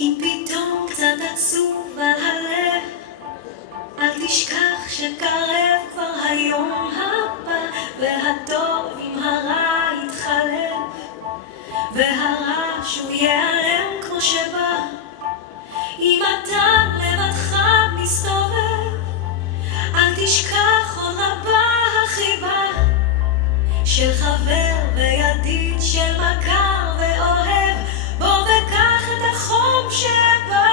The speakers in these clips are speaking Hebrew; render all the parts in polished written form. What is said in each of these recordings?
אם פתאום קצת עצוב על הלב, אל תשכח שקרב כבר היום הבא, והטוב עם הרע יתחלף, והרע שוב ייעלם כמו שבא. אם אתה לבדך מסתובב, אל תשכח עוד רבה החיבה של חבר וידיד, של מכר ואוהב. בוא וקח את החום שבא,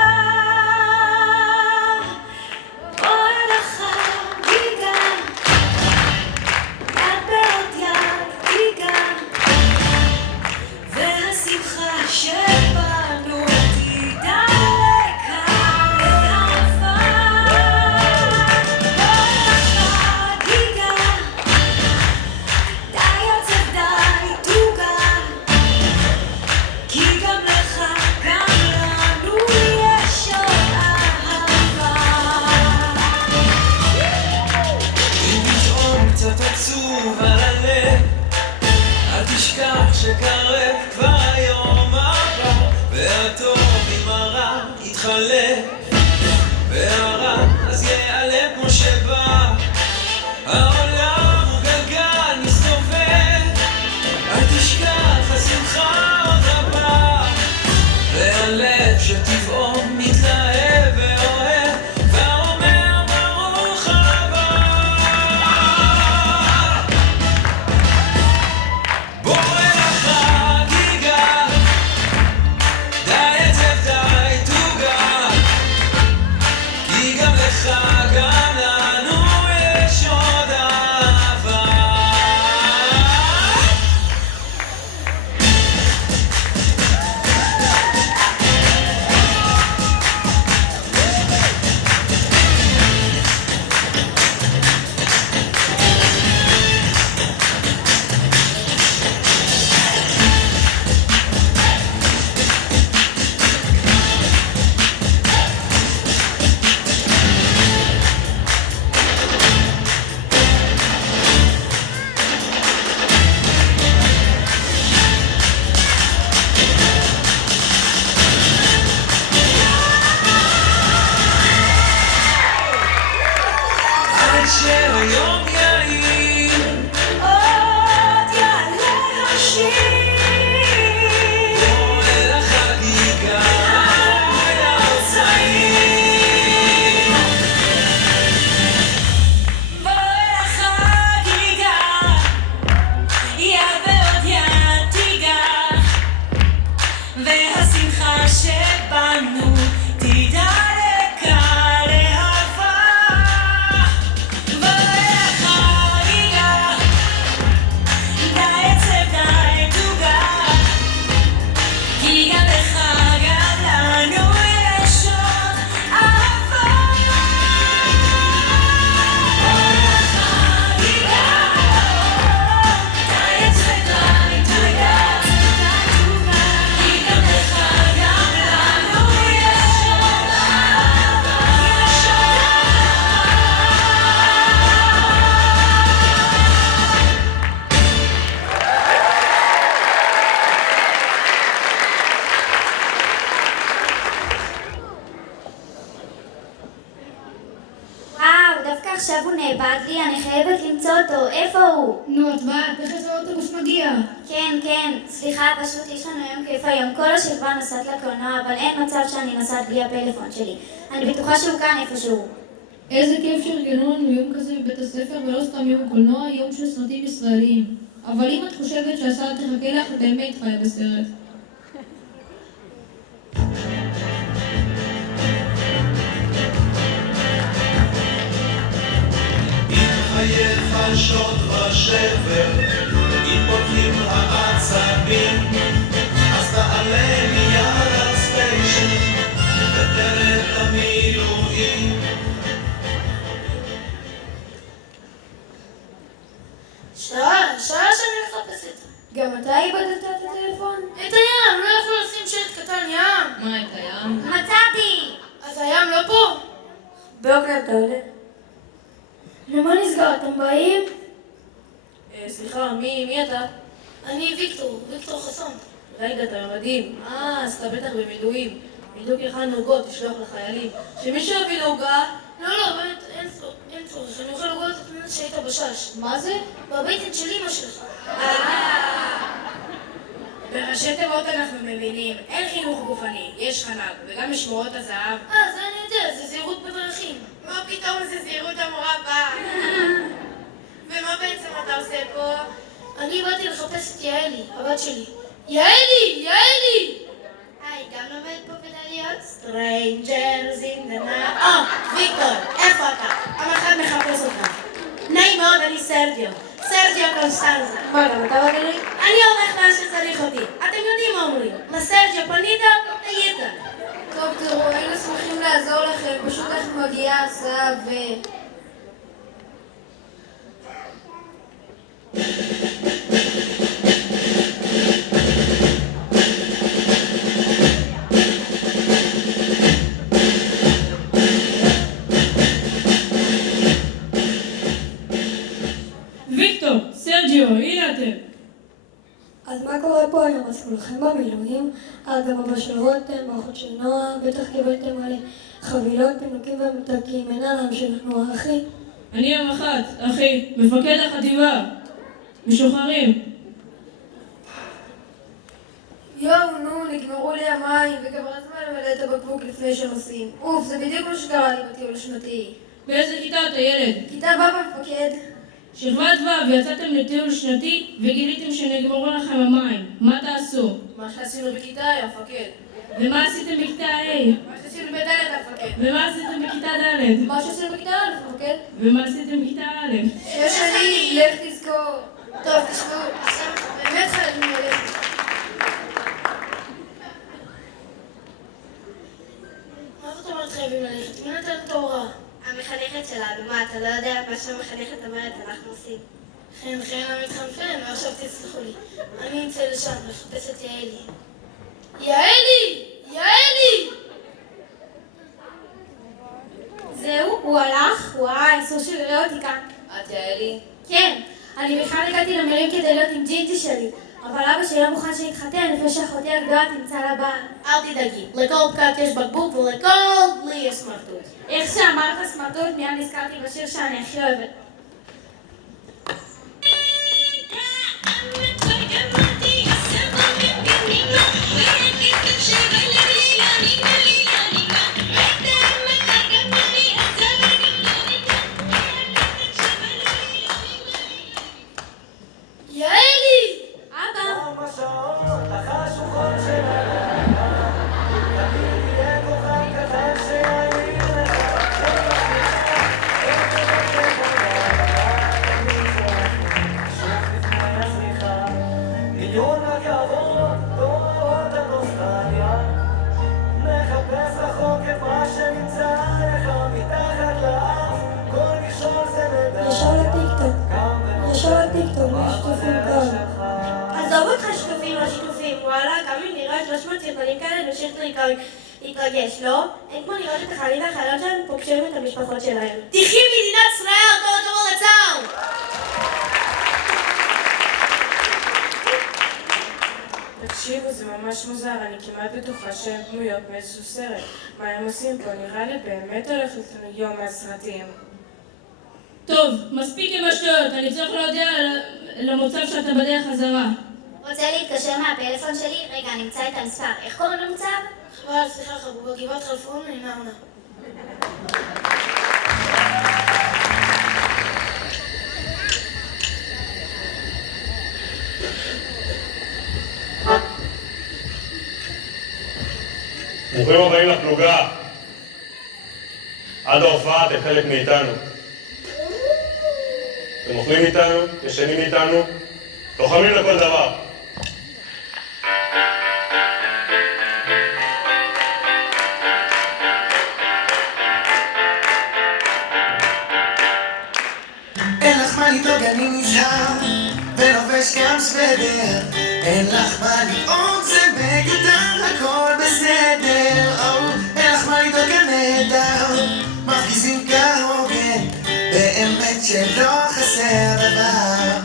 אוהל החגיגה, יד בעוד יד תיגע, והשמחה שבנו תדע לקהל העפה. אוהל החגיגה, די עצב די תוגה, כי גם לך גם לנו יש עוד אהבה. אם פתאום קצת עצוב על הלב, אל תשכח שקרב כבר היום הבא, והטוב עם הרע יתחלף, והרע אז ייעלם כמו שבא. העולם הוא גלגל מסתובב, אל תשכח השמחה עוד רבה, והלב שטבעו מתלהב ואוהב, ואומר ברוך הבא. בוא אל החגיגה, די עצב די תוגה, כי גם לך גם לנו יש עוד אהבה. עד שהיום יאיר, עוד יעלה השיר, בוא אל החגיגה, היה צעיר. בוא אל החגיגה, יד ועוד יד תיגע, והשמחה שבנו תדע לקהל העפה. בוא אל החגיגה, די עצב די תוגה, כי גם לך גם לנו יש עוד אהבה. בוא אל החגיגה, די עצב די תוגה, כי גם לך גם לנו יש עוד אהבה. יש עוד וואו, דווקא עכשיו הוא נאבד לי, אני חייבת למצוא אותו. איפה הוא? נו, את באה, תכף האוטובוס מגיע. כן, סליחה, פשוט יש לנו היום כיף היום. כל השכבה נסעת לקולנוע, אבל אין מצב שאני נסעת בלי הפלאפון שלי. אני בטוחה שהוא כאן איפשהו. איזה כיף שארגנו לנו יום כזה בבית הספר, ולא סתם יום קולנוע, יום של סרטים ישראלים. אבל אם את חושבת שהסרט תחכה לך, את באמת חיה בסרט. אם חייך שוד ושבר, אם פותחים העצבים, אז תעלה מיד הסטיישן ותרד למילואים. שעה שאני מחפשת. גם אתה איבדת את הטלפון? את הים, לא יכול לשים שלט קטן ים. מה, את הים? מצאתי! אז הים לא פה? בוקר טוב. למה נסגר? אתם באים? סליחה, מי אתה? אני ויקטור חסון. רגע, אתה מדהים. אז אתה בטח במילואים. בדיוק הכנו עוגות, תשלוח לחיילים. שמישהו יביא לעוגה. לא, באמת, אין צורך. אני אוכל עוגות את מנת שהיית בשש. מה זה? בבטן של אמא שלך. בראשי תיבות אנחנו מבינים, אין חינוך גופני, יש חנק, וגם משמורות הזהב. זה אני יודע, זה זהירות בדרכים. מה פתאום זה זהירות המורה באה? ומה בעצם אתה עושה פה? אני באתי לחפש את יעלי, הבת שלי. יעלי! היי, גם לומד פה פדליות? Strangers in the night. ויקטור, איפה אתה? עם אחד מחפש אותך. נעים מאוד, אני סרג'יו קונסטנזה. מה, גם אתה בגלוי? אני הולך לאן שצריך אותי. אתם יודעים מה אומרים. לסרג'יו פנית, היית. טוב, תראו, היינו שמחים לעזור לכם, פשוט איך מגיעה הסעה ויקטור, סרג'יו, הנה אתם. אז מה קורה פה היום? אז כולכם במילואים? גם אבא של רותם, האחות של נועה, בטח קיבלתם מלא חבילות, פינוקים ומתקים, אין עליהם של תנועה, אחי. אני המח"ט, אחי, מפקד החטיבה. משוחררים. יואו, נו, נגמרו לי המים, וכבר הזמן למלא את הבקבוק לפני שנוסעים. אוף, זה בדיוק מה שקרה לי בטיול השנתי. באיזה כיתה אתה ילד? כיתה ו' המפקד. שכבת ו' יצאתם לטיול שנתי וגיליתם שנגמרו לכם המים. מה תעשו? מה שעשינו בכיתה היה מפקד. ומה עשיתם בכיתה A? מה שעשינו בדלת המפקד. ומה עשיתם בכיתה ד'? מה שעשינו בכיתה א', המפקד? ומה עשיתם בכיתה א'? שש שנים, לך תזכור. טוב, תשמעו, עכשיו באמת חייבים ללכת. מה זאת אומרת חייבים ללכת? מי נתן את ההוראה? המחנכת שלנו, מה, אתה לא יודע מה שהמחנכת אומרת, אנחנו עושים. חן, המתחנפן, ועכשיו תסלחו לי. אני אצא לשם לחפש את יעלי. יעלי! זהו, הוא הלך, וואי, אסור שיראה אותי כאן. את יעלי? כן, אני בכלל הגעתי למילואים כדי להיות עם ג'ינג'י שלי, אבל אבא שלי לא מוכן שיתחתן לפני שאחותי הגדולה תמצא לה בעל. אל תדאגי, לכל פקק יש בקבוק ולכל לי יש סמרטוט. איך שאמרת סמרטוט, מיד נזכרתי בשיר שאני הכי אוהבת. יעלי! אבא! ישר לטיקטוק, לשיתופים כאלה. עזוב אותך שיתופים לא שיתופים, וואלה, גם אם נראה 300 סרטונים כאלה נמשיך להתרגש, לא? אין כמו לראות את החיילים והחיילות שלנו פוגשים את המשפחות שלהם. תחי מדינת ישראל, כל הכבוד לצה"ל! תקשיבו, זה ממש מוזר, אני כמעט בטוחה שהן דמויות מאיזשהו סרט. מה הם עושים פה? נראה לי באמת הולך לנו יום מהסרטים. טוב, מספיק עם השטויות, אני צריך להודיע למוצב שאתה בדרך חזרה. רוצה להתקשר מהפלאפון שלי? רגע, אני אמצא את המספר. איך קוראים למוצב? חבל, סליחה חבובה, גבעת חלפון, אני נעונה. ברוכים הבאים לפלוגה. עד ההופעה אתם חלק מאיתנו. אתם אוכלים איתנו, ישנים איתנו, לוחמים לכל דבר. אין לך מה לדאוג, אני נזהר ולובש גם סוודר. אין לך מה לדאוג, זה בגדר, הכל בסדר. אין לך מה לדאוג, הנהדר מפגיזים כהוגן, באמת שלא חסר דבר.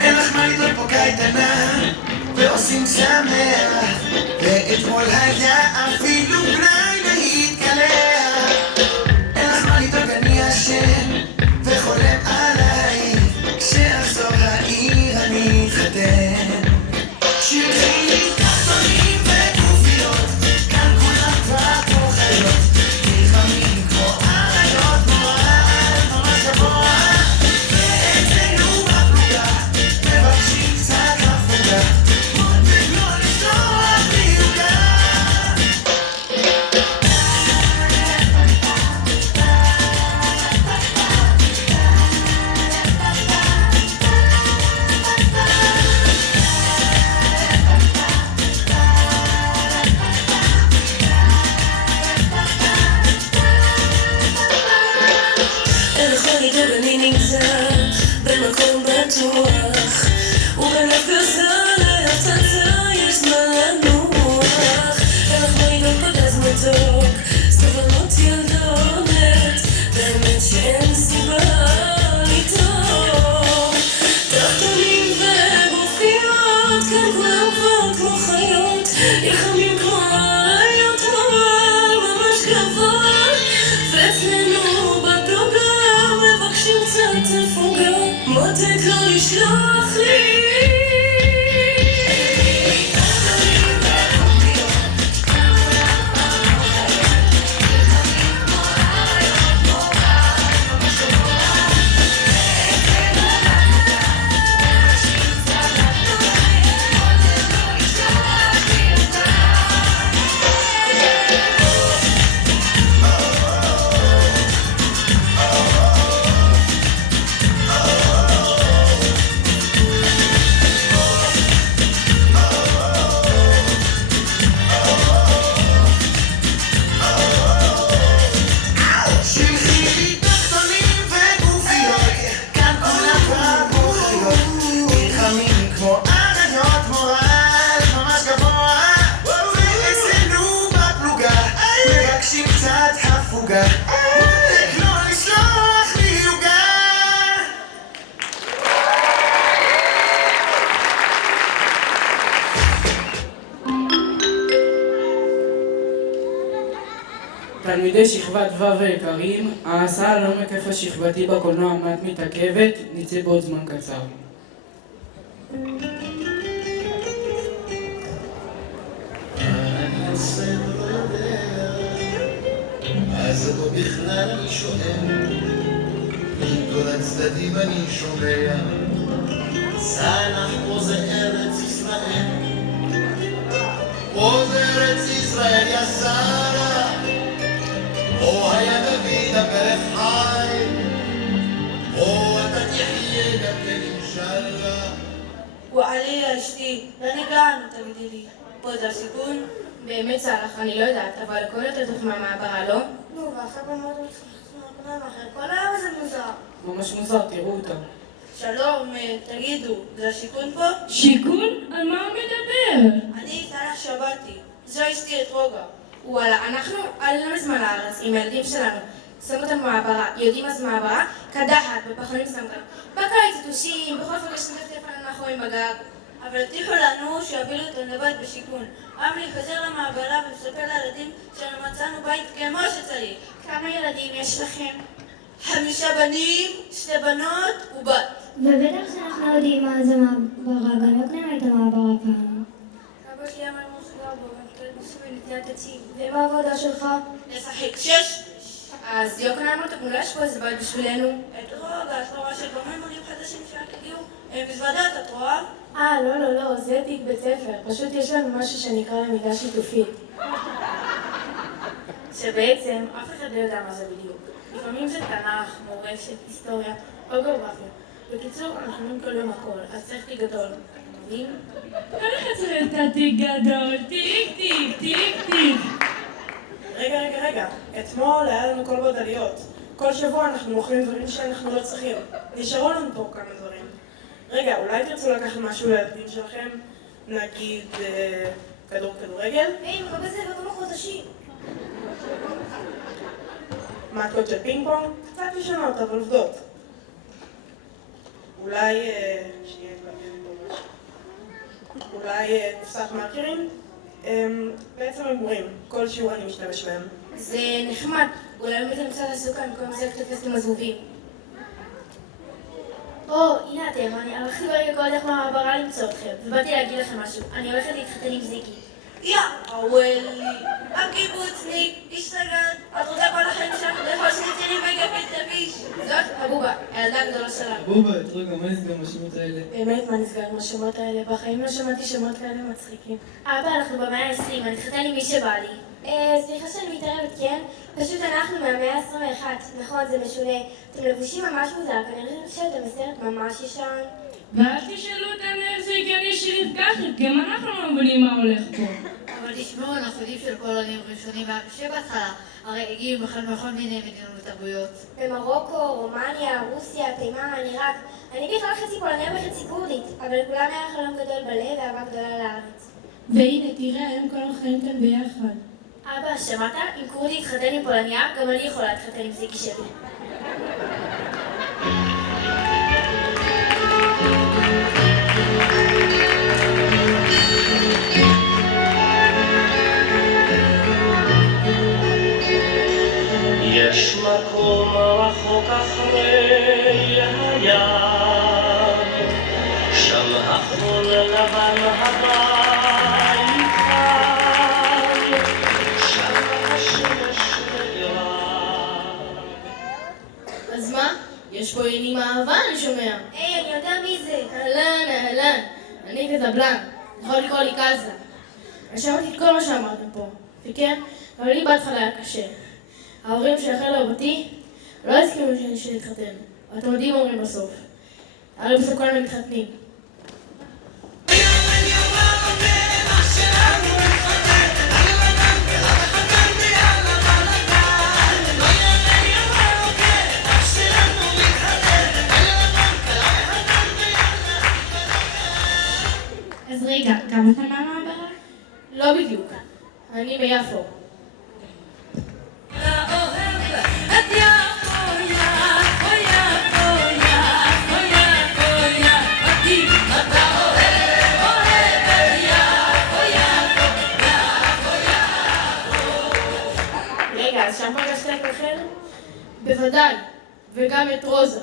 אין לך מה לדאוג, פה קייטנה ועושים שמח, ואתמול היה לשלוח לי תלמידי שכבת ו' היקרים, ההסעה לעומק השכבתי בקולנוע מעט מתעכבת, נצא בעוד זמן קצר. אז פה בכלל אני שואל, מכל הצדדים אני שומע, סנח פה זה ארץ ישראל, פה זה ארץ ישראל יא שרה, פה היה דוד המלך חי, פה אתה תחיה גם כן אינשאללה. וואלי אשתי, לאן הגענו תגידי לי? פה זה הסיכון? באמת סלח, אני לא יודעת, אבל הכל יותר טוב מהמעברה, לא? נו, ואחר כך מאוד אחר, כל היום זה מוזר. ממש מוזר, תראו אותה. שלום, תגידו, זה השיכון פה? שיכון? על מה הוא מדבר? אני סלח שבתי, זו אשתי את רוגה. וואלה, אנחנו עלינו מזמן לארץ עם הילדים שלנו. שמו אותם במעברה, יודעים מה זה מעברה? קדחת, בפחונים שמו אותם. בקיץ יתושים, בכל זאת יש נפטף עלינו מאחורים בגג. אבל הבטיחו לנו שיובילו אותנו לבית בשיכון. רם לי חוזר למעברה ומספר לילדים שמצאנו בית כמו שצריך. כמה ילדים יש לכם? 5 בנים, 2 בנות ובת. ובטח שאנחנו יודעים מה זה מעברה, גם יוקנעם הייתה מעברה פעם. אבא שלי אמר מוסגר בו, ונתקלת בסוף ונתינת עצים. ומה העבודה שלך? לשחק 6. אז יוקנעם אמרת, אולי יש פה איזה בית בשבילנו? את רוגה, את רואה שגורמים מורים חדשים שרק הגיעו מזוודות, את רואה? לא, זה תיק בית ספר. פשוט יש לנו משהו שנקרא למידה שיתופית. שבעצם אף אחד לא יודע מה זה בדיוק. לפעמים זה תנ"ך, מורשת, היסטוריה או גיאוגרפיה. בקיצור, אנחנו לומדים כל יום הכל, אז צריך תיק גדול. מבין? איך צריך את התיק גדול? תיק, תיק, תיק, תיק. רגע. אתמול היה לנו כל בודליות. כל שבוע אנחנו מוכרים דברים שאנחנו לא צריכים. נשארו לנו פה כמה דברים. רגע, אולי תרצו לקחת משהו לילדים שלכם? נגיד כדורגל? היי, מה בזה וכמה חודשים? מתקות של פינג פונג? קצת ישנות, אבל עובדות. אולי קופסת מרקרים? בעצם הימורים. כל שיעור אני משתמש בהם. זה נחמד, אולי באמת אני קצת עסוקה במקום זה תופס עם הזבובים. הנה אתם, אני הלכתי ברגע כל דרך מהמעברה למצוא אתכם, ובאתי להגיד לכם משהו. אני הולכת להתחתן עם זיקי. יא, וואלי, הקיבוצניק, השתגעת. את רוצה כל החיים שלך לאכול שניצלים וגפית תביש. זאת הבובה, הילדה הגדולה שלנו. בובה, תראו, מה נסגר עם השמות האלה? באמת, מה נסגר עם השמות האלה? בחיים לא שמעתי שמות כאלה מצחיקים. אבא, אנחנו במאה ה-20, אני אתחתן עם מי שבא לי. סליחה שאני מתערבת, כן? פשוט אנחנו מהמאה ה-21. נכון, זה משונה. אתם לבושים ממש מוזר, כנראה שאתם בסרט ממש ישן. ואל תשאלו אותנו איך זה הגיוני שנפגשת, גם אנחנו לא מבינים מה הולך פה. אבל תשמעו, אנחנו יודעים של קולונים ראשונים שבהתחלה הרי הגיעו מכל מיני מדינות ותרבויות. במרוקו, רומניה, רוסיה, תימן, עיראק. אני בכלל חצי פולניה וחצי כורדית, אבל לכולם היה חלום גדול בלב ואהבה גדולה לארץ. והנה, תראה, היום כל החיים כאן ביחד. אבא, שמעת? אם כורדי התחתן עם פולניה, גם אני יכולה להתחתן עם זיקי שלי. יש מקום רחוק אחרי הים, חווה אני שומע. היי, אני יודע מי זה. אהלן. אני קזבלן. יכול לקרוא לי קזה. אני שמעתי את כל מה שאמרתם פה. וכן, אבל לי בהתחלה היה קשה. ההורים של אחל אהובתי לא הסכימו שנתחתן. ואתם יודעים מה אומרים בסוף. הרי בסוף כולנו מתחתנים. אז רגע, גם אתה מהמעברה? לא בדיוק. אני מיפו. רגע, אז שם פגשת את אחר? בוודאי, וגם את רוזה.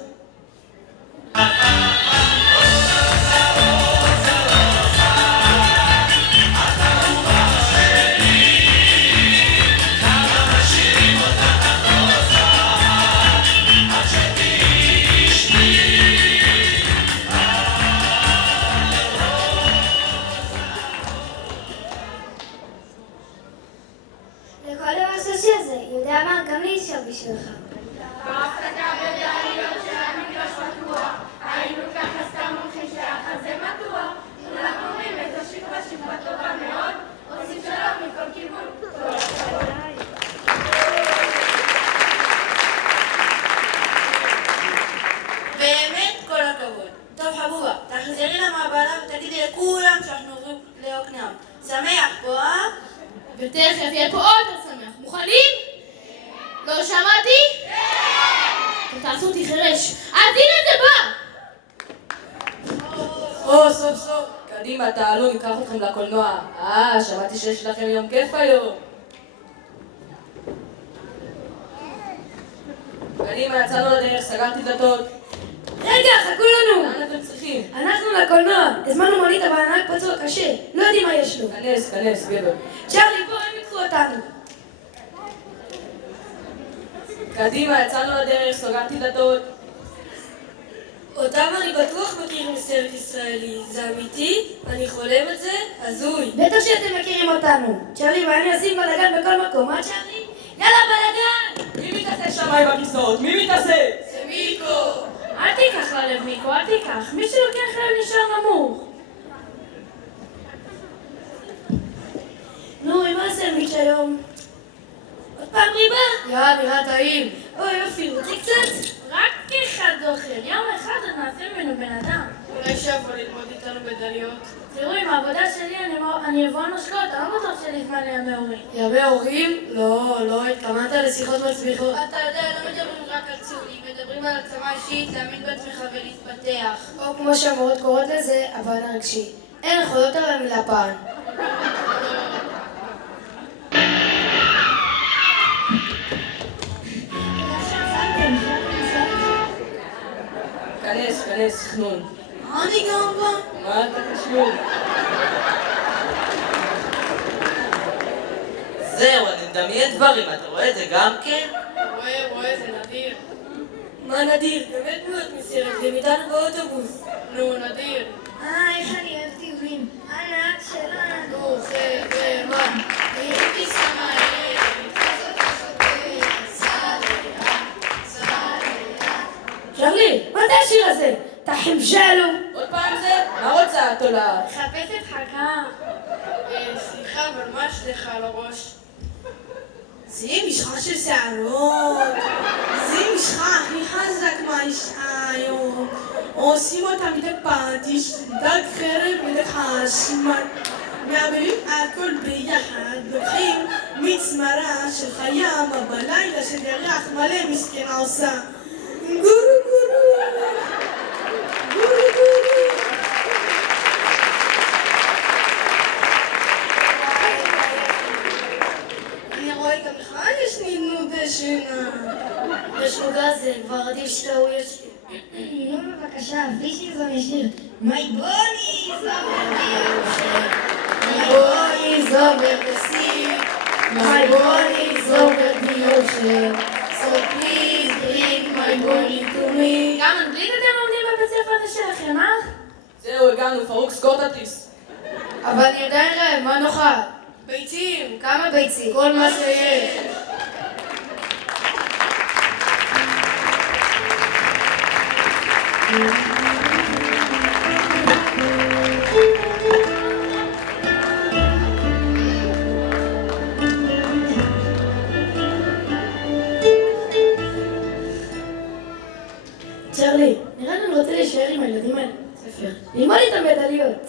לכל דבר שושי הזה, יודע מה? גם לי אישה בשבילך. באמת כל הכבוד. טוב חבובה, תחזרי למעברה ותגידי לכולם שאנחנו עוברים ליוקנעם. שמח פה, אה? ותכף יהיה פה עוד יותר שמח. מוכנים? לא שמעתי? כן! תעשו אותי חירש. אז הנה זה בא! סוף סוף. קדימה, תעלו, ניקח אתכם לקולנוע. שמעתי שיש לכם יום כיף היום. קדימה, יצאנו לדרך, סגרתי דלתות. רגע, חכו לנו! לאן אתם צריכים? אנחנו לקולנוע. הזמנו מונית אבל הנהג פצוע קשה. לא יודעים מה יש לו. כנס, גבר. צ'רלי, פה הם יקחו אותנו. קדימה, יצאנו לדרך, סגרתי דלתות. אותם אני בטוח מכיר מסרט ישראלי. זה אמיתי? אני חולם את זה? הזוי. בטח שאתם מכירים אותנו. צ'רלי ואני עושים בלגן בכל מקום, אה צ'רלי? יאללה בלגן! מי מתעסק שם עם הכיסאות? מי מתעסק? זה מיקו! אל תיקח ללב מיקו, אל תיקח. מי שלוקח לב נשאר נמוך. נו, מה הסנדוויץ' היום? עוד פעם ריבה? נראה טעים. אוי יופי, רוצה קצת? רק אחד אוכל. יום אחד עוד נעשה ממנו בן אדם. אולי שיבוא ללמוד איתנו בדליות. תראו, עם העבודה שלי אני אבוא נושקות, אני לא בטוח שלי זמן לימי הורים. ימי הורים? לא, התכוונת לשיחות מצליחות. אתה יודע, לא מדברים רק על ציונים, מדברים על עצמה אישית, להאמין בעצמך ולהתפתח. או כמו שהמורות קוראות לזה, הבן הרגשי. אין יכולות על המילה פעם. כנס, חנון. אני גם בא. מה אתה קשור? זהו, אני מדמיין דברים, אתה רואה את זה גם כן? רואה, זה נדיר. מה נדיר? באמת דמויות מסרט, והם איתנו באוטובוס. נו, נדיר. איך אני אוהב טיולים. הנהג שלנו. נו, חבר'ה, הייתי שמה צ'רלי, מה זה השיר הזה? תחמשלו. עוד פעם זה? מה רוצה התולעת? מחפשת חכה. סליחה, אבל מה יש לך על הראש? זה משחה של שערות. זה משחה הכי חזק מהאישה היום. עושים אותה מדק פטיש, דק חרב ודק חשמל. מערבבים הכל ביחד, לוקחים מצמרה של חיים בלילה של ירח מלא מסכנה עושה. גורו גורו. אני רואה גם לך יש נדנוד שינה. משוגע זה, כבר עדיף שתראו יש... נו בבקשה, בלי שיזון ישיר. My body is over the ocean. My body is over the sea. My body is over the ocean. So please drink my בואי לתומי. גם אנגלית אתם לומדים בבית ספר הזה שלכם, אה? זהו, הגענו, פרוק סגור את התריס. אבל אני עדיין רעב, מה נאכל? ביצים. כמה ביצים? כל מה שיש. צ'רלי, נראה לי אני רוצה להישאר עם הילדים האלה בספר. ללמוד איתם מדליות.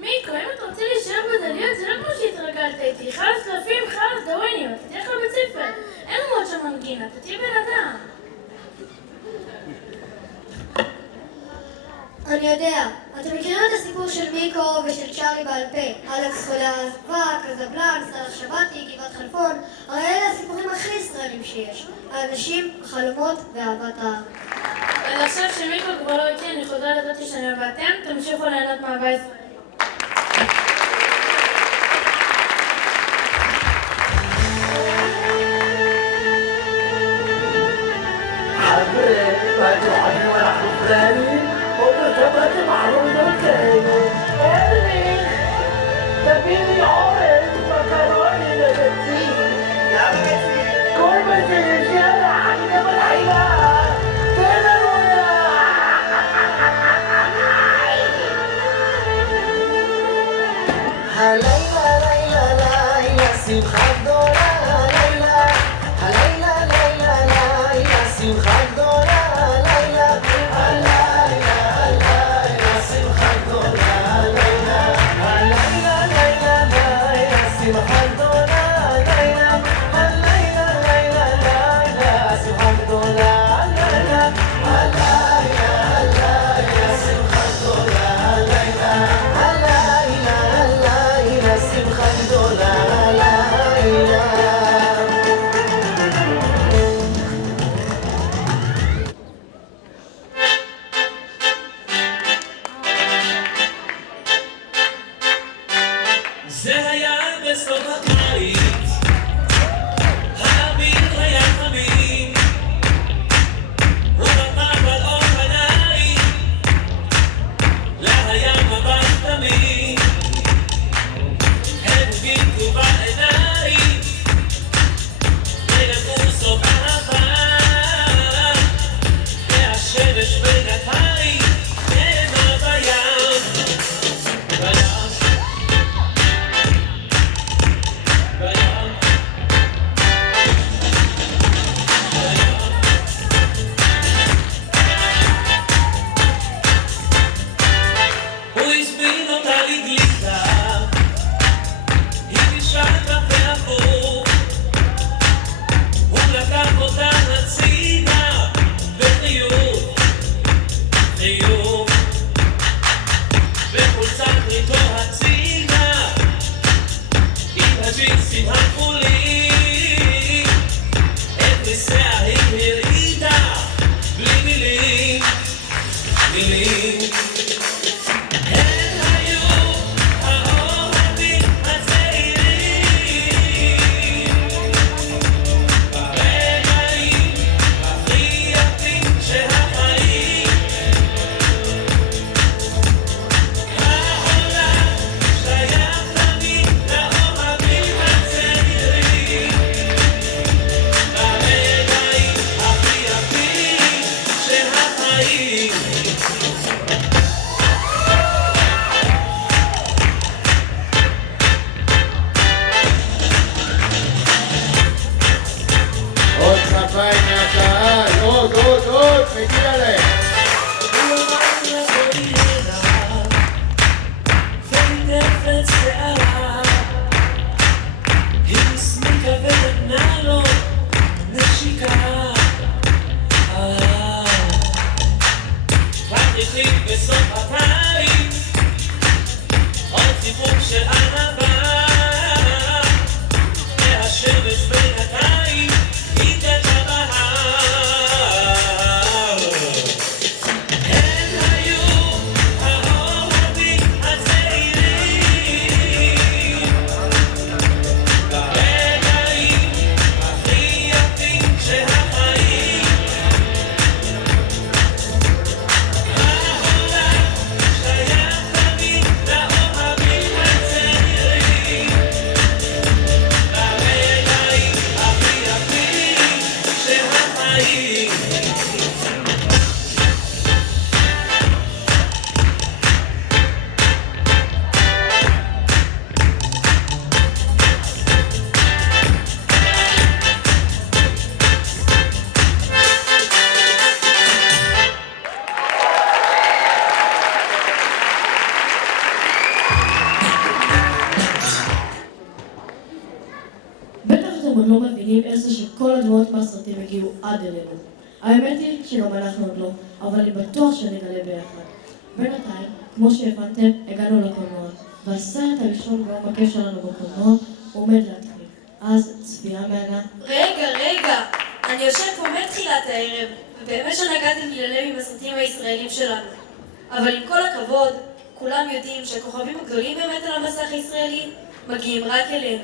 מיקו, אם אתה רוצה להישאר בדליות, זה לא כמו שהתרגלת איתי. חלאס קלפים, חלאס דווינים, אתה תלך לבית ספר. אין לנו עוד שם מנגינה, אתה תהיה בן אדם. אני יודע. אתם מכירים את הסיפור של מיקו ושל צ'ארלי בעל פה? אלכס חולה עזבה, קזבלן, סלח שבתי, גבעת חלפון. הרי אלה הסיפורים הכי ישראלים שיש. האנשים, החלומות ואהבת העם. אז עכשיו שמיקו כבר לא איתי, אני חוזרת לדעתי שאני ואתם, תמשיכו ליהנות מאהבה ישראל. הלילה לילה לילה שמחה גדולה לילה הלילה לילה לילה שמחה גדולה לילה הלילה לילה שמחה גדולה לילה הלילה לילה לילה שמחה גדולה לילה הלילה לילה לילה שמחה גדולה לילה הלילה לילה שמחה גדולה לילה הלילה שמחה גדולה לילה זה היה בסוף הקיץ, האוויר היה חמים, הוא רכב על אופניים, לים מבט תמים, הם הביטו בעיניים, ונגעו סוף אהבה, והשמש בגפיים, נאמר בים, בים. הוא הזמין אותה לגלידה, היא בישלה קפה הפוך, הוא לקח אותה הצידה, וחיוך, חיוך, בחולצת ריתו הצידה, עם הג'ינסים הכחולים, את ניסיה היא הרידה, בלי מילים, מילים. הם היו האוהבים הצעירים, ברגעים הכי יפים שהחיים, העולם שייך תמיד לאוהבים הצעירים. עוד לא מבינים איך זה שכל הדמויות מהסרטים הגיעו עד אלינו. האמת היא שגם אנחנו עוד לא, אבל אני בטוח שנגלה ביחד. בינתיים, כמו שהבנתם, הגענו לקולנוע, והסרט הראשון והיום הכיף שלנו בקולנוע עומד להתחיל. אז צפייה מהנה. רגע, אני יושב פה מתחילת הערב, ובאמת שנגעתם לי ללב עם הסרטים הישראלים שלנו. אבל עם כל הכבוד, כולם יודעים שהכוכבים הגדולים באמת על המסך הישראלי מגיעים רק אלינו.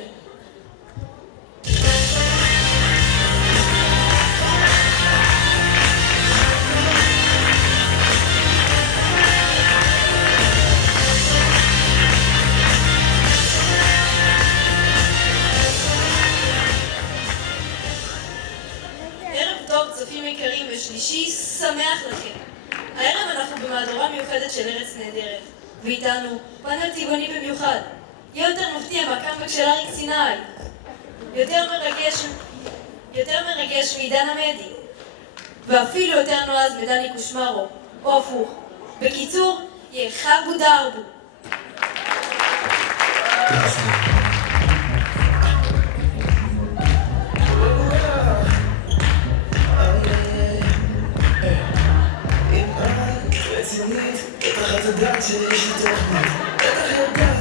ערב טוב, צופים יקרים, ושלישי שמח לכם. הערב אנחנו במהדורה מיוחדת של ארץ נהדרת, ואיתנו פאנל צבעוני במיוחד. יהיה יותר מפתיע מהקאמבק של אריק סיני. יותר מרגש מעידן עמדי. ואפילו יותר נועז מדני קושמרו, או הפוך. בקיצור, יהיה חבו דרבו. בטח את יודעת שיש לי תוכנית, בטח יודעת.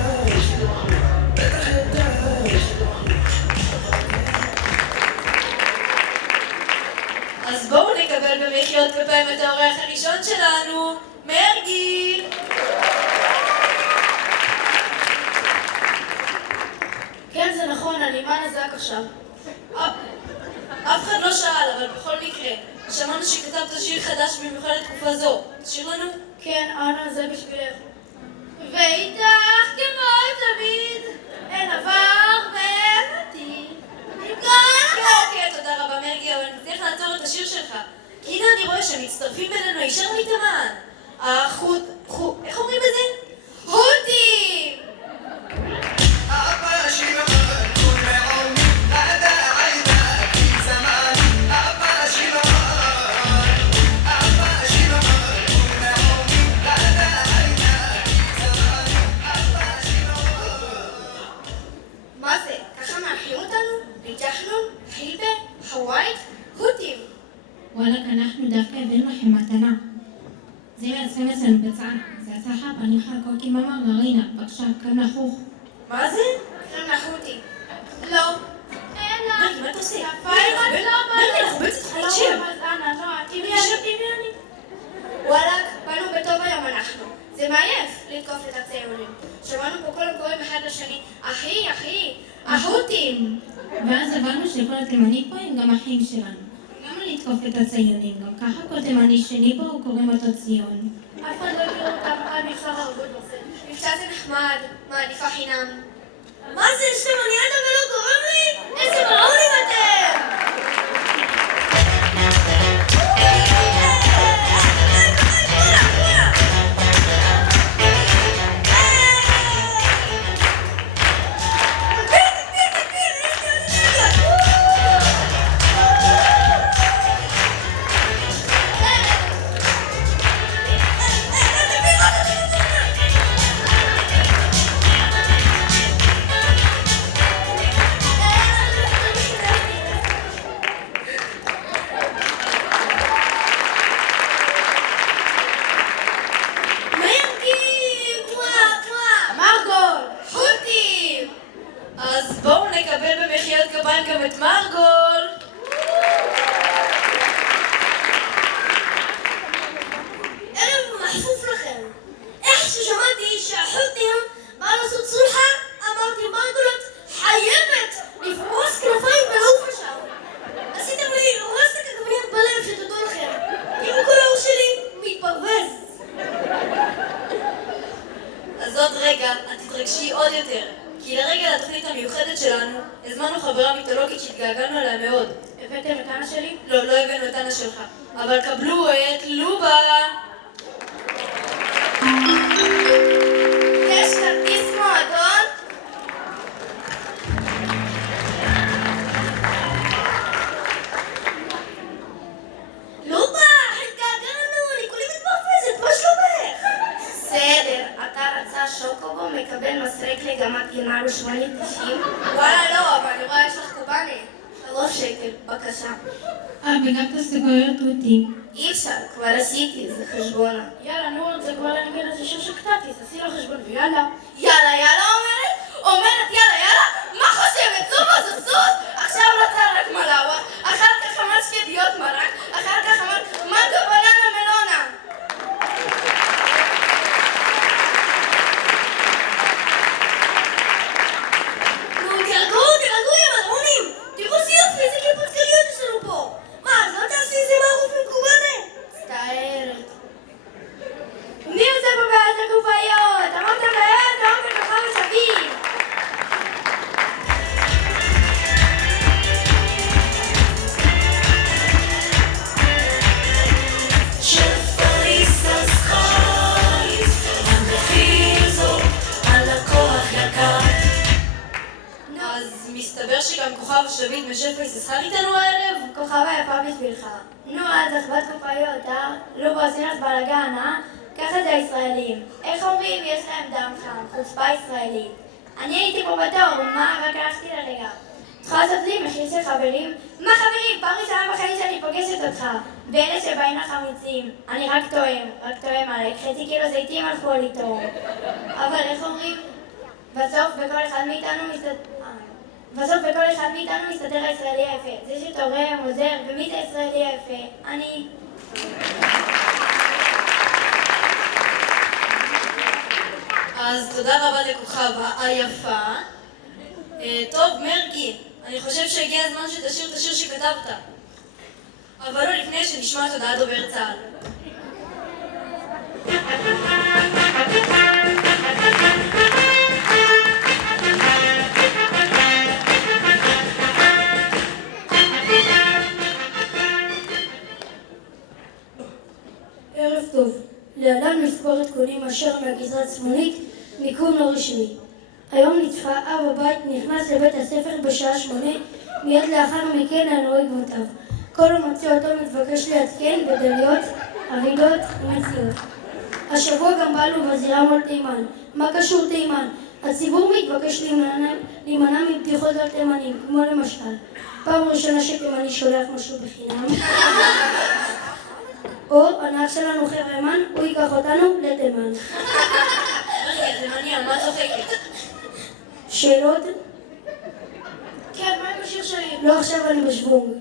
אז בואו נקבל במחיאות כפיים את האורח הראשון שלנו, מרגי! כן, זה נכון, אני מה נזק עכשיו. אף אחד לא שאל, אבל בכל מקרה, שמענו שכתבת שיר חדש במיוחד לתקופה זו. תשאיר לנו? כן, אנה, זה בשבילך. ואיתך כמו תמיד, אין עבר ואין עתיד. כן, תודה רבה מרגי, אבל אני צריך לעצור את השיר שלך. כי הנה אני רואה שמצטרפים בינינו ישר מתאמן. איך אומרים את זה? הוטים! אבא שירה כל מעוני, עדה עינה כי זמני, אבא שירה כל מעוני, עדה עינה כי זמני, אבא שירה. מה זה? ככה מארחים אותנו? ביטחנון? חילבה? חווייט? הוטים! וואלק, אנחנו דווקא הבאנו לכם מתנה. זה מעצבן אצלנו בצען. זה הצלחה פניך קוקי ממה מרינה. בבקשה, כאן נחוך. מה זה? כאן נחותי. לא. מרגי, מה אתה עושה? מרגי, אנחנו בעצם תחילת שם. וואלק, באנו בטוב היום אנחנו. זה מעייף לתקוף את הציונים. שמענו פה כל הקוראים אחד לשני, אחי, ההוטים. ואז הבנו שכל התימני פה הם גם אחים שלנו. למה לתקוף את הציונים? גם ככה כל תימני שני פה הוא קוראים אותו ציון. אף אחד לא הכיר אותם על מכתב הרבות בזה. מבצע זה נחמד, מעדיפה חינם. מה זה? יש תימניאדה ולא קוראים לי? איזה מעולים אתם! אז בואו נקבל במחיאות כפיים גם את מרגול. ערב מחפוף לכם. איך ששמעתי שהחות'ים בא לעשות סולחה, אמרתי מרגולות חייבת לפרוס כנפיים ולעוף לשם. עשיתם לי רסק עגבניות בלב שתודו לכם. תראו כל האור שלי מתפרבז. אז עוד רגע, את תתרגשי עוד יותר. כי לרגע לתוכנית המיוחדת שלנו, הזמנו חברה מיתולוגית שהתגעגענו אליה מאוד. הבאתם את אנה שלי? לא הבאנו את אנה שלך. אבל קבלו את לובה! יש כרטיס מועדון? לובה! התגעגענו! אני כולי מתפרפזת, מה שלומך? בסדר, אתה רצה שוקובו מקבל מסרק לגמת גמר ושמונית 90? וואלה לא, אבל אני רואה יש לך קובאנה. 3 שקל, בבקשה. וגם את הסיגריות אותי. אי אפשר, כבר עשיתי, זה חשבונה. יאללה, נו, זה כבר לנגן את השיר שקטעתי, תעשי לו חשבון ויאללה. יאללה, יאללה אומרת יאללה, יאללה, מה חושבת? לומה זו סוס? עכשיו רוצה רק מלאווה, אחר כך אמרת שקדיות מרק, אחר כך אמרת מנגו בננה מלונה. נו, תרגעו יא מלעונים, תראו סיופי, איזה כיפות קריות יש לנו פה. מה, אז לא תעשי איזה מערוף מקובנת? מצטערת. מי עושה פה בעד הקופאיות? אמרת מהר, אמרת ככה ושבי. אז מסתבר שגם כוכב שביט משפייס ישחק איתנו הערב? כוכבה יפה בשבילך. נו, אז אחוות קופאיות, אה? לא עושים לך בלאגן, אה? ככה זה הישראלים. איך אומרים? יש להם דם חם, חוצפה ישראלית. אני הייתי פה בתור, מה? רק הלכתי לרגע. צריכה לעשות לי מחיר של חברים? מה חברים? פעם ראשונה בחיים שאני פוגשת אותך. ואלה שבאים לחמיצים. אני רק טועם עליי. חצי קילו זיתים הלכו לי טוב. אבל איך אומרים? בסוף בכל אחד מאיתנו מסתתר הישראלי היפה. זה שתורם, עוזר, ומי זה הישראלי היפה? אני... אז תודה רבה לכוכבה היפה. טוב, מרגי, אני חושב שהגיע הזמן שתשיר את השיר שכתבת. אבל לא לפני שנשמע את הודעת דובר צה"ל. ערב טוב. להלן מספר עדכונים אשר מהגזרה הצפונית, מיקום לא רשמי. היום נצפה אב הבית נכנס לבית הספר בשעה 8, מיד לאחר מכן ענו עקבותיו. כל המוצא אותו מתבקש לעדכן בדליות, אבידות ומציאות. השבוע גם באנו בזירה מול תימן. מה קשור תימן? הציבור מתבקש להימנע מבדיחות על תימנים, כמו למשל, פעם ראשונה שתימני שולח משהו בחינם, או הנהג שלנו חברמן, הוא ייקח אותנו לתימן. רגע, תימני, על מה צוחקת? שאלות? כן, מה עם השיר שלי? לא עכשיו, אני בשוונג.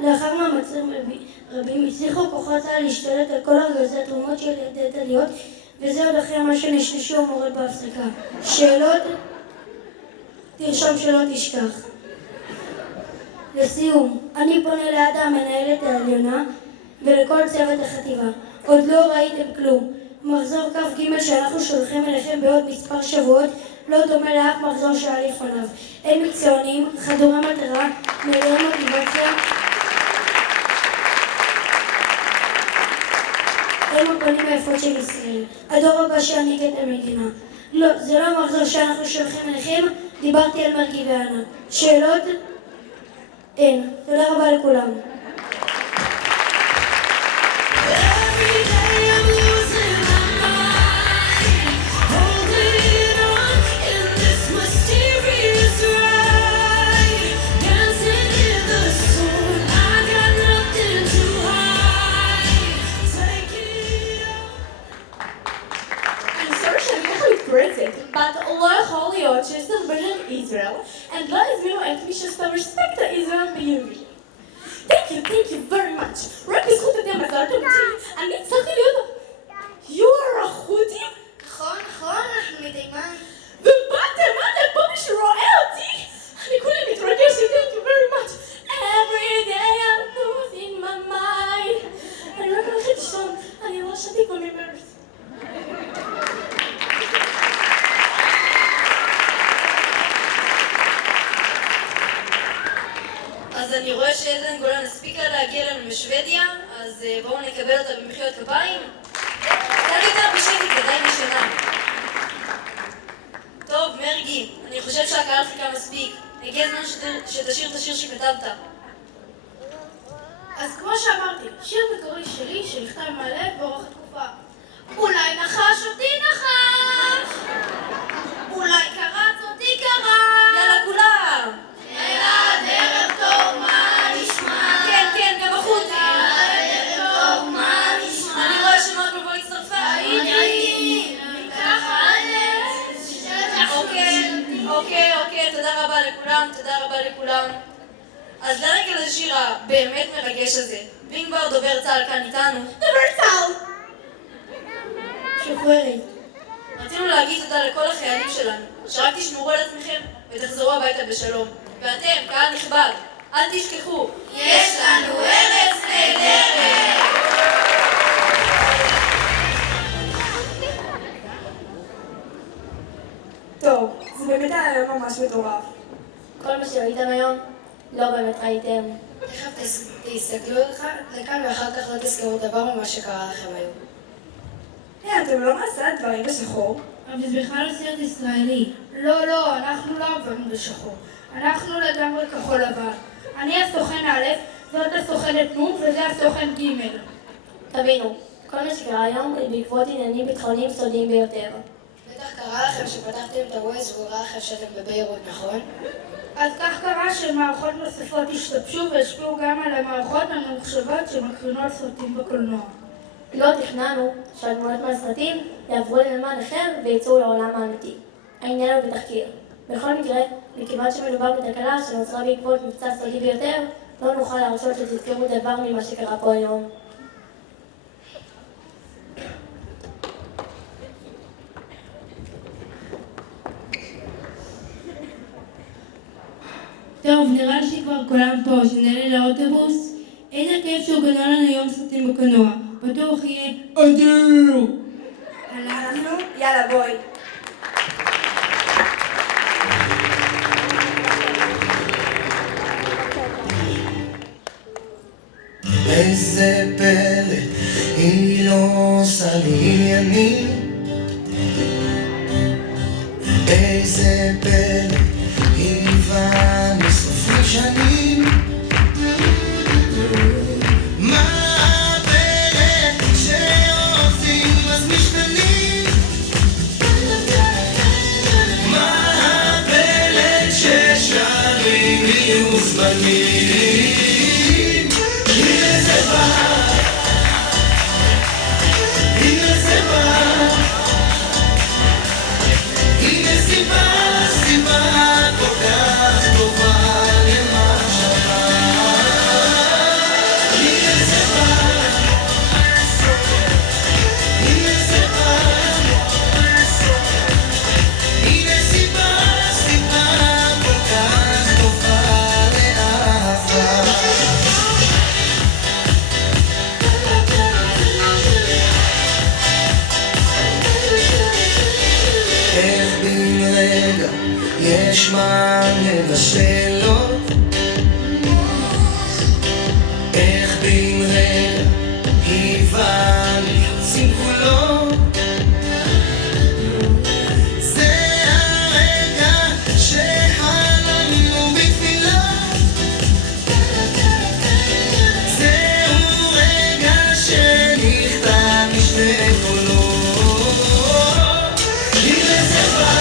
לאחר מאמצים רבים הצליחו כוחות צה"ל להשתלט על כל ארגזי התרומות של ילדי תליות, וזה עוד אחרי מה שנשנשו המורות בהפסקה. שאלות? תרשום שלא תשכח. לסיום, אני פונה לעדה המנהלת העליונה ולכל צוות החטיבה. עוד לא ראיתם כלום. מחזור כ"ג שאנחנו שולחים אליכם בעוד מספר שבועות לא דומה לאף מחזור שהיה לפניו. הם מקצוענים, חדורי מטרה, מלאי מוטיבציה. הם הפנים היפות של ישראל. הדור הבא שיעניק את המדינה. לא, זה לא המחזור שאנחנו שולחים אליכם, דיברתי על מרגי וענה. שאלות? אין. תודה רבה לכולם. but לא יכול להיות שיש celebration in Israel and לא הזמינו את מי שעושה respect to Israel ביובי. Thank you very much. רק בזכות אתם עזרתם אותי, אני הצלחתי להיות... You are אחודים? נכון, אנחנו מתימן. ובאתם, פה מי שרואה אותי? אני כולי מתרגשת, thank you very much. Every day I'm losing my mind. אני רק הולכת לישון, אני לא שתי כל ממרס. אז אני רואה שעדן גולן הספיקה להגיע לנו משוודיה, אז בואו נקבל אותה במחיאות כפיים. תן לי אותה בשקט, כדאי משנה. טוב, מרגי, אני חושב שהקהל חיכה מספיק. הגיע הזמן שתשיר את השיר שכתבת. אז כמו שאמרתי, שיר מקורי שלי שנכתב מהלב באורך התקופה. אולי נחש אותי נחש, אולי קרץ אותי קרץ. יאללה כולם! השיר הבאמת מרגש הזה. ואם כבר דובר צה"ל כאן איתנו, דובר צה"ל! שוחררי. רצינו להגיד תודה לכל החיילים שלנו, שרק תשמרו על עצמכם ותחזרו הביתה בשלום. ואתם, קהל נכבד, אל תשכחו, יש לנו ארץ נהדרת! טוב, זה באמת היה היום ממש מטורף. כל מה שראיתם היום, לא באמת ראיתם. תכף תסתכלו לכאן ואחר כך לא תזכרו דבר ממה שקרה לכם היום. אתם לא מעשה הדברים בשחור? אבל זה בכלל לא סרט ישראלי. לא, אנחנו לא עברנו בשחור. אנחנו לגמרי כחול לבן. אני הסוכן א', זאת הסוכנת נ' וזה הסוכן ג'. תבינו, כל מה שקרה היום הוא בעקבות עניינים ביטחוניים סודיים ביותר. בטח קרה לכם שפתחתם את הווייז והוא ראה לכם שאתם בביירות, נכון? אז כך קרה שמערכות נוספות השתבשו והשפיעו גם על המערכות הממוחשבות שמקרינות סרטים בקולנוע. לא תכננו שהדמויות מהסרטים יעברו לממן אחר ויצאו לעולם האמיתי. העניין הוא בתחקיר. בכל מקרה, מכיוון שמדובר בתקלה שנוצרה בעקבות מבצע סודי ביותר, לא נוכל להרשות שתזכרו דבר ממה שקרה פה היום. טוב, נראה לי שכבר כולם פה, שנעלה לאוטובוס. איזה כיף שארגנו לנו יום סרטים בקולנוע. בטוח יהיה אדיר! אנחנו? יאללה בואי. איזה פלא, היא לא עושה לי עניינים. איזה פלא, היא באה מסופי שנים. מה הפלא שעושים אז משתנים? מה הפלא ששרים יהיו זמנים? הנה זה בא, הנה זה בא, הנה סיבה כל כך טובה למחשבה. הנה זה בא, הנה זה בא, הנה סיבה כל כך טובה לאהבה. איך בן רגע יש מענה לשאלות? איך בן רגע היווה מחוצים כולו? זה הרגע שחלמנו בתפילות. זהו רגע שנכתב משני קולות. הנה זה בא,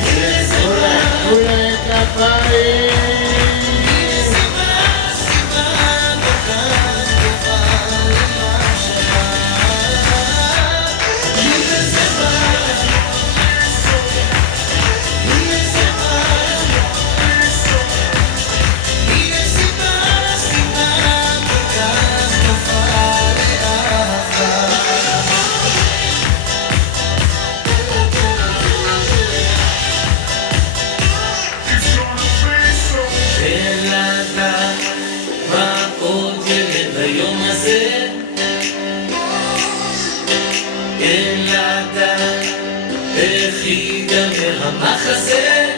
הנה זה בא, הנה כפיים. הנה סיבה כל כך טובה למחשבה. הנה זה בא, הנה זה בא, הנה סיבה כל כך טובה לאהבה. אין לדעת מה עוד ילד ביום הזה. אין לדעת איך ייגמר המחזה.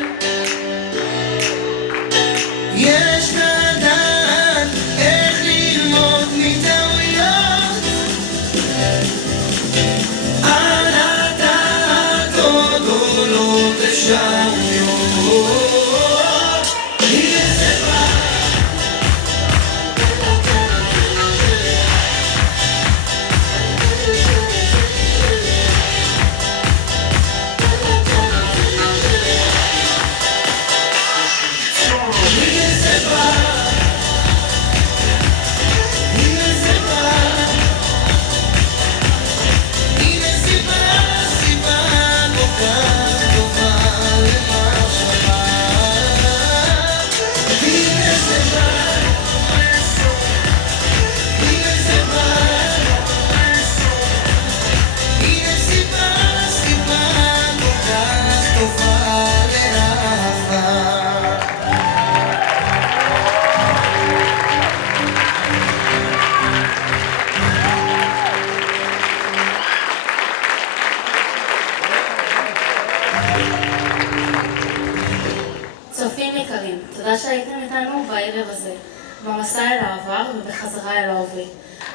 יש לדעת איך ללמוד מטעויות. על הדעת עוד עולות אפשרויות. הנה זה בא, הנה זה בא, הנה זה בא, הנה תודה שהייתם איתנו בערב הזה, במסע אל העבר ובחזרה אל ההווה.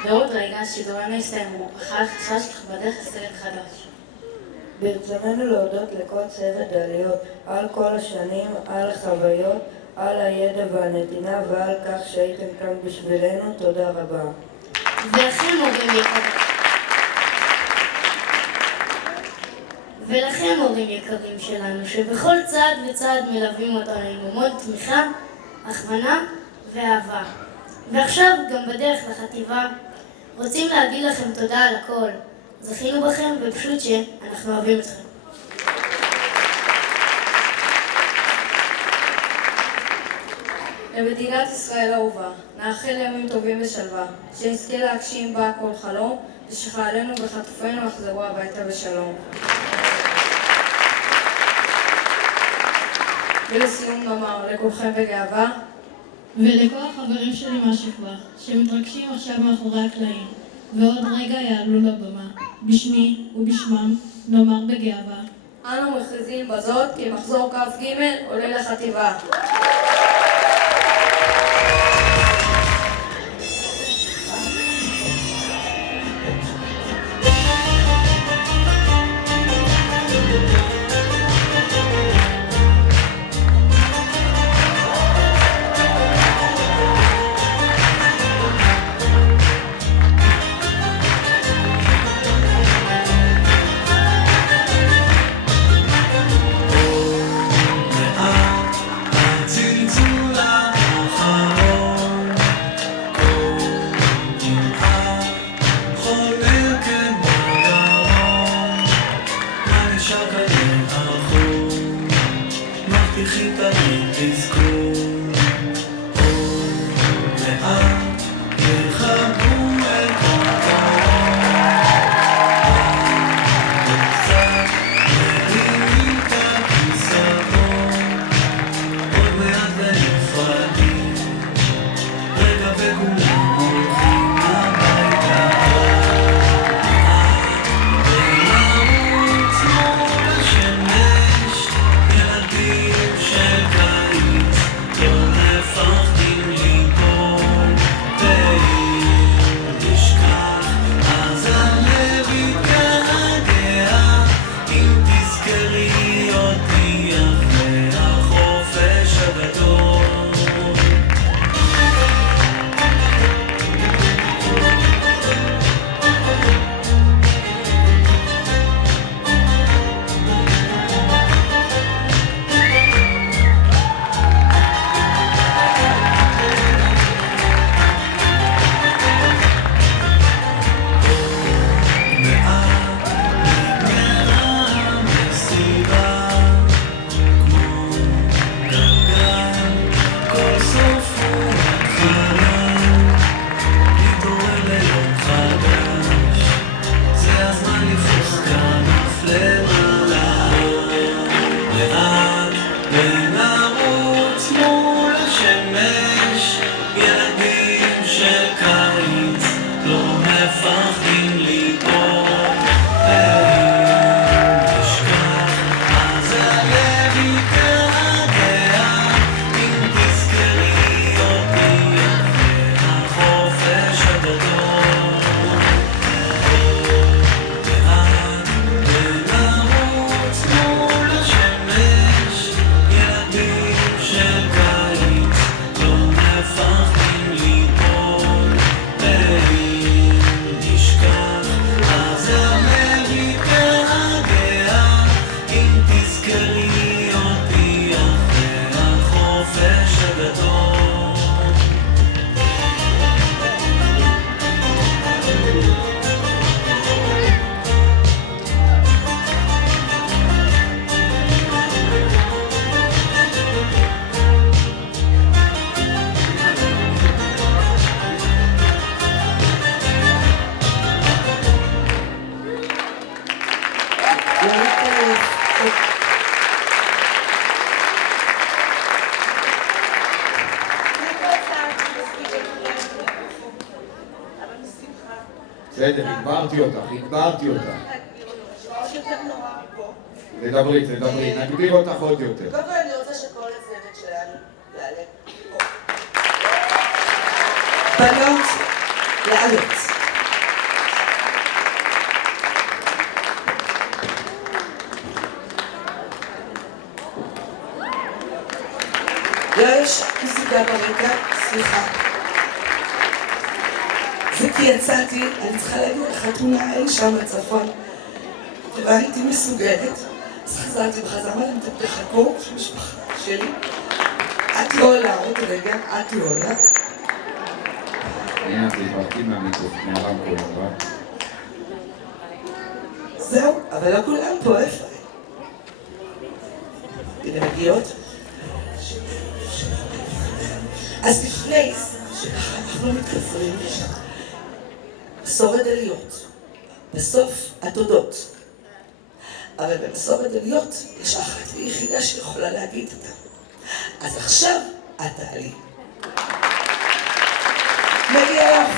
בעוד רגע שידורנו יסתיימו, אחר חשש בדרך לסרט חדש. ברצוננו להודות לכל צוות דליות, על כל השנים, על החוויות, על הידע והנתינה ועל כך שהייתם כאן בשבילנו. תודה רבה. ולכם הורים יקרים שלנו, שבכל צעד וצעד מלווים אותנו עם המון תמיכה, הכוונה ואהבה. ועכשיו גם בדרך לחטיבה, רוצים להגיד לכם תודה על הכל. זכינו בכם ופשוט שאנחנו אוהבים אתכם. למדינת ישראל האהובה, נאחל ימים טובים ושלווה, שנזכה להגשים בה כל חלום, ושחיילינו וחטופינו יחזרו הביתה בשלום. ולסיום נאמר לכולכם בגאווה, ולכל החברים שלי מהשכבה, שמתרגשים עכשיו מאחורי הקלעים, ועוד רגע יעלו לבמה, בשמי ובשמם נאמר בגאווה. אנו מכריזים בזאת כי מחזור כ"ג עולה לחטיבה. בסדר, הגברתי אותך. תדברי, נגביר אותך עוד יותר. קודם כל אני רוצה שכל הצוות שלנו יעלה בנות, לעלות. יש מוזיקה ברקע, סליחה. זה כי יצאתי, אני צריכה להגיד לחתונה אי שם בצפון. ולא הייתי מסוגלת, אז חזרתי בחזרה, אמרתי, אתם תחכו, משפחה שלי. את לא עולה, עוד רגע, את לא עולה. הנה, תתברתי מהרמקול, אבל... זהו, אבל לא כולם פה, איפה? הנה מגיעות. אז לפני שככה אנחנו מתקצרים, מסורת עליות, בסוף התודות. אבל במסורת עליות יש אחת ויחידה שיכולה להגיד אותה. אז עכשיו את תעלי. מגיע לך.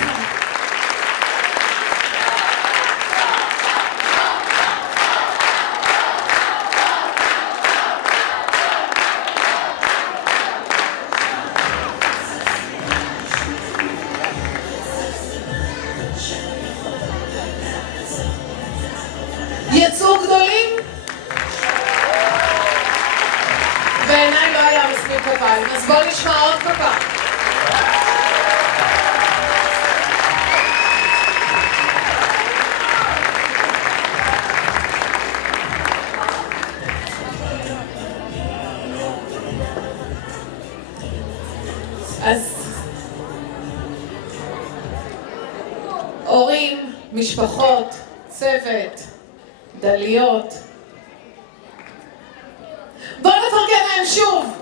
יצאו גדולים? בעיניי לא היה מספיק כפיים, אז בואו נשמע עוד כפיים. אז הורים, משפחות, צוות, דליות. בואו נפרגן להם שוב.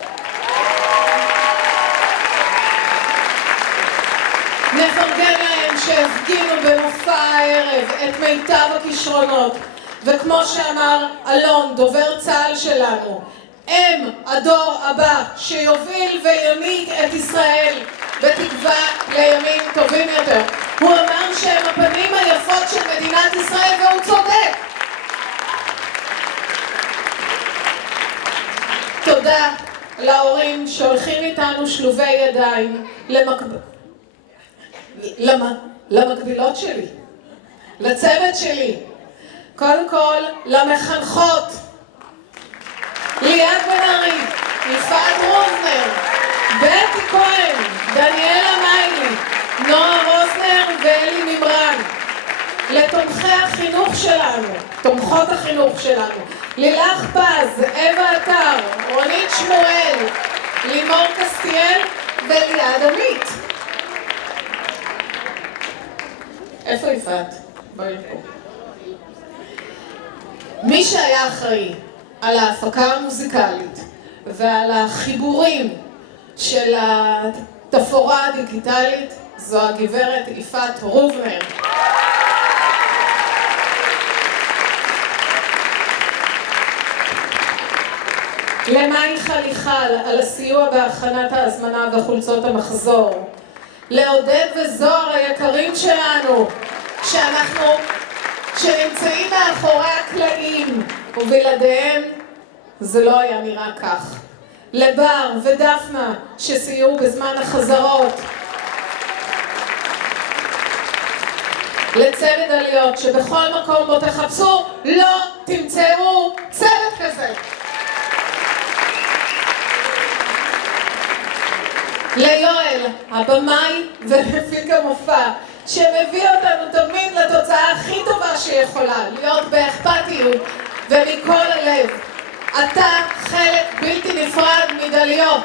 נפרגן להם שהפגינו במופע הערב את מיטב הכישרונות, וכמו שאמר אלון, דובר צה"ל שלנו, הם הדור הבא שיוביל וינהיג את ישראל בתקווה לימים טובים יותר. הוא אמר שהם הפנים היפות של מדינת ישראל, והוא צודק. תודה להורים שהולכים איתנו שלובי ידיים למקבילות שלי, לצוות שלי, קודם כל למחנכות, ליאת בן ארי, יפעת רוזנר, בטי כהן, דניאלה מיילי, נועה רוזנר ואלי ממרן, לתומכי החינוך שלנו, תומכות החינוך שלנו, לילך פז, אווה עטר, רונית שמואל, לימור קסטיאל וליעד עמית. איפה יפעת? בואי פה. מי שהיה אחראי על ההפקה המוזיקלית ועל החיבורים של התפאורה הדיגיטלית זו הגברת יפעת רובנר. למאי חליחל על הסיוע בהכנת ההזמנה וחולצות המחזור. לעודד וזוהר היקרים שלנו, שנמצאים מאחורי הקלעים, ובלעדיהם זה לא היה נראה כך. לבר ודפנה שסייעו בזמן החזרות. לצוות עליות שבכל מקום בו תחפשו לא תמצאו צוות כזה. ליואל, הבמאי ומפיק המופע, שמביא אותנו תמיד לתוצאה הכי טובה שיכולה, להיות באכפתיות ומכל הלב. אתה חלק בלתי נפרד מדליות.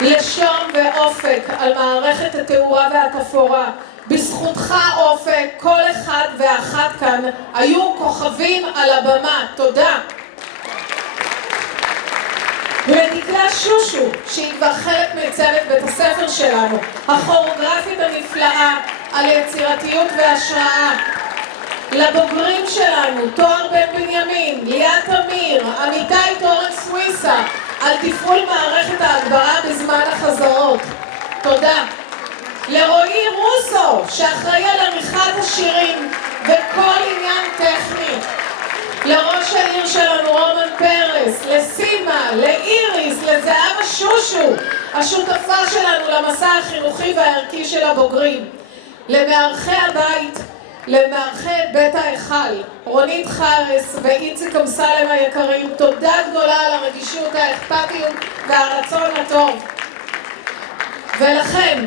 לשון ואופק על מערכת התאורה והתפאורה. בזכותך אופק, כל אחד ואחת כאן היו כוכבים על הבמה. תודה. לדקלה שושו, שהיא כבר חלק מצוות בית הספר שלנו, הכוריאוגרפית הנפלאה על יצירתיות והשראה. לבוגרים שלנו, תואר בן בנימין, ליאת אמיר, עמיתי תורן סוויסה, על תפעול מערכת ההגברה בזמן החזרות. תודה. לרועי רוסו, שאחראי על עריכת השירים וכל עניין טכני. לראש העיר שלנו רומן פרס, לסימה, לאיריס, לזהבה שושו, השותפה שלנו למסע החינוכי והערכי של הבוגרים, למארחי הבית, למארחי בית ההיכל, רונית חרס ואיציק אמסלם היקרים, תודה גדולה על הרגישות, האכפתיות והרצון הטוב. ולכם,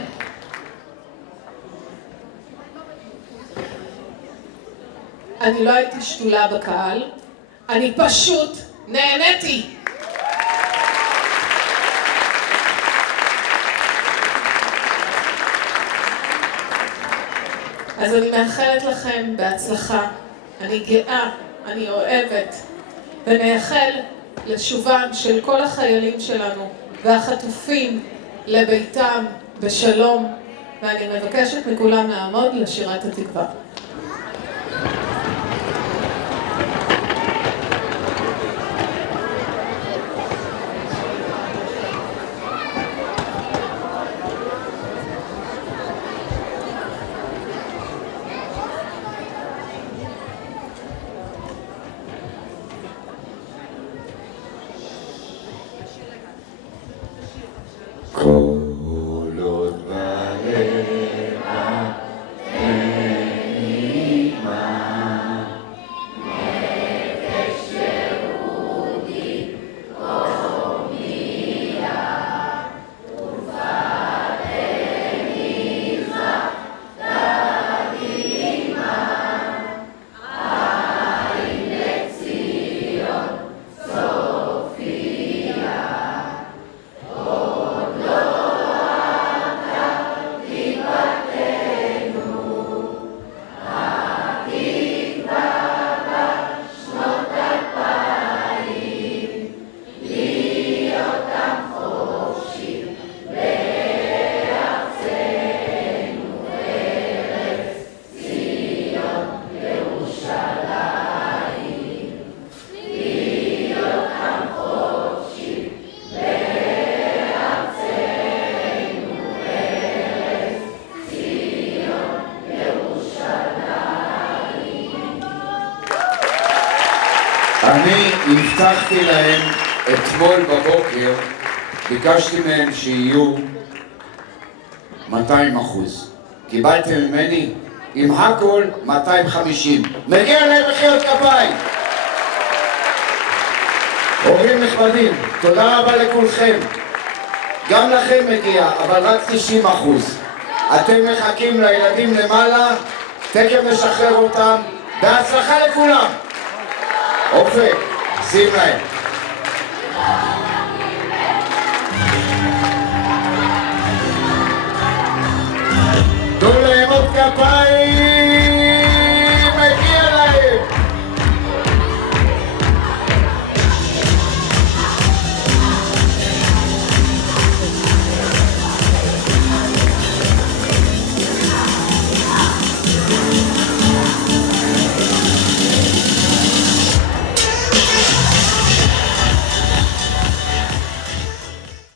אני לא הייתי שתולה בקהל, אני פשוט נהניתי. אז אני מאחלת לכם בהצלחה, אני גאה, אני אוהבת, ומאחל לשובם של כל החיילים שלנו והחטופים לביתם בשלום, ואני מבקשת מכולם לעמוד לשירת התקווה. אני הבטחתי להם אתמול בבוקר, ביקשתי מהם שיהיו 200%. קיבלתם ממני עם הכל 250. מגיע להם מחיאות כפיים. הורים נכבדים, תודה רבה לכולכם. גם לכם מגיע, אבל רק 90%. אתם מחכים לילדים למעלה, תכף נשחרר אותם. בהצלחה לכולם. אופק, שים להם.